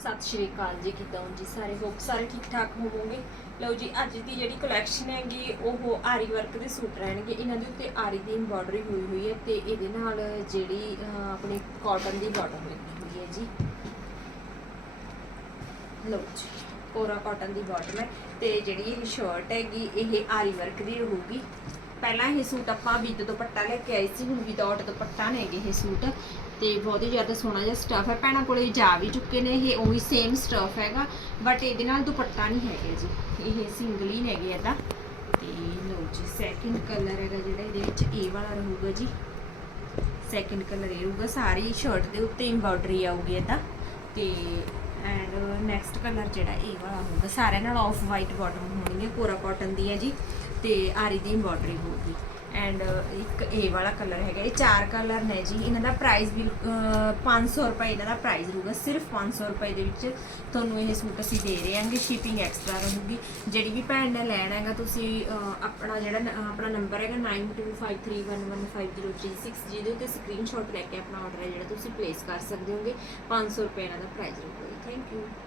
ਸਤਿ ਸ਼੍ਰੀ ਅਕਾਲ ਜੀ ਕਿਦਾਂ ਹੋ ਜੀ ਸਾਰੇ? ਹੋਪ ਸਾਰੇ ਠੀਕ ਠਾਕ ਹੋਵੋਗੇ। ਲਓ ਜੀ ਅੱਜ ਦੀ ਜਿਹੜੀ ਕਲੈਕਸ਼ਨ ਹੈਗੀ ਉਹ ਆਰੀ ਵਰਕ ਦੇ ਸੂਟ ਰਹਿਣਗੇ। ਇਹਨਾਂ ਦੇ ਉੱਤੇ ਆਰੀ ਦੀ ਐਮਬ੍ਰੋਇਡਰੀ ਹੋਈ ਹੋਈ ਹੈ ਤੇ ਇਹਦੇ ਨਾਲ ਜਿਹੜੀ ਅਹ, ਆਪਣੀ ਕਾਟਨ ਦੀ ਬਾਟਮ ਲੱਗੀ ਹੋਈ ਹੈ ਜੀ। ਲਓ ਜੀ ਕੋਰਾ ਕਾਟਨ ਦੀ ਬਾਟਮ ਹੈ ਤੇ ਜਿਹੜੀ ਇਹ ਸ਼ਰਟ ਹੈਗੀ ਇਹ ਆਰੀ ਵਰਕ ਦੀ ਰਹੂਗੀ। ਪਹਿਲਾਂ ਇਹ ਸੂਟ ਆਪਾਂ ਵਿਦ ਦੁਪੱਟਾ ਲੈ ਕੇ ਆਏ ਸੀ, ਹੁਣ ਵਿਦਆਊਟ ਦੁਪੱਟਾ ਨੇਗੇ ਇਹ ਸੂਟ। ਤੇ ਬਹੁਤ ਹੀ ਜ਼ਿਆਦਾ ਸੋਹਣਾ ਜਿਹਾ ਸਟਫ ਹੈ। ਭੈਣਾਂ ਕੋਲੇ ਜਾ ਵੀ ਚੁੱਕੇ ਨੇ, ਇਹ ਉਹੀ ਸੇਮ ਸਟਫ ਹੈਗਾ ਬਟ ਇਹਦੇ ਨਾਲ ਦੁਪੱਟਾ ਨਹੀਂ ਹੈਗਾ ਜੀ। ਇਹ ਸਿੰਗਲ ਹੀ ਹੈਗੇ ਇਹਦਾ। ਤੇ ਲਓ ਜੀ ਸੈਕਿੰਡ ਕਲਰ ਹੈਗਾ ਜਿਹੜਾ ਇਹਦੇ ਵਿੱਚ, ਇਹ ਵਾਲਾ ਰਹੂਗਾ ਜੀ। ਸੈਕਿੰਡ ਕਲਰ ਇਹ ਰਹੂਗਾ, ਸਾਰੀ ਸ਼ਰਟ ਦੇ ਉੱਤੇ ਐਮਬ੍ਰੋਇਡਰੀ ਆਊਗੀ ਇਹਦਾ। ਤੇ ਐਂਡ ਨੈਕਸਟ ਕਲਰ ਜਿਹੜਾ ਇਹ ਵਾਲਾ ਹੋਊਗਾ, ਸਾਰਿਆਂ ਨਾਲ ਆਫ ਵਾਈਟ ਬਾਟਮ ਹੋਣੀ ਹੈ ਕੋਰਾ ਕਾਟਨ ਦੀ ਹੈ ਜੀ, ਤੇ ਆਰੀ ਦੀ ਐਮਬ੍ਰੋਇਡਰੀ ਹੋਊਗੀ। ਐਂਡ ਇੱਕ ਇਹ ਵਾਲਾ ਕਲਰ ਹੈਗਾ। ਇਹ ਚਾਰ ਕਲਰ ਨੇ ਜੀ। ਇਹਨਾਂ ਦਾ ਪ੍ਰਾਈਸ ਵੀ ਅਹ, 500 ਰੁਪਏ ਇਹਨਾਂ ਦਾ ਪ੍ਰਾਈਸ ਰਹੂਗਾ। ਸਿਰਫ 500 ਰੁਪਏ ਦੇ ਵਿੱਚ ਤੁਹਾਨੂੰ ਇਹ ਸੂਟ ਅਸੀਂ ਦੇ ਰਹੇ ਹਾਂਗੇ। ਸ਼ਿਪਿੰਗ ਐਕਸਟਰਾ ਰਹੂਗੀ। ਜਿਹੜੀ ਵੀ ਭੈਣ ਨੇ ਲੈਣਾ ਹੈਗਾ ਤੁਸੀਂ ਆਪਣਾ ਜਿਹੜਾ ਆਪਣਾ ਨੰਬਰ ਹੈਗਾ 9253115036 ਜਿਹਦੇ ਉੱਤੇ ਸਕਰੀਨਸ਼ਾਟ ਲੈ ਕੇ ਆਪਣਾ ਆਰਡਰ ਹੈ ਜਿਹੜਾ ਤੁਸੀਂ ਪਲੇਸ ਕਰ ਸਕਦੇ ਹੋਗੇ। 500 ਰੁਪਏ ਇਹਨਾਂ ਦਾ ਪ੍ਰਾਈਸ ਰਹੂਗਾ ਥੈਂਕ ਯੂ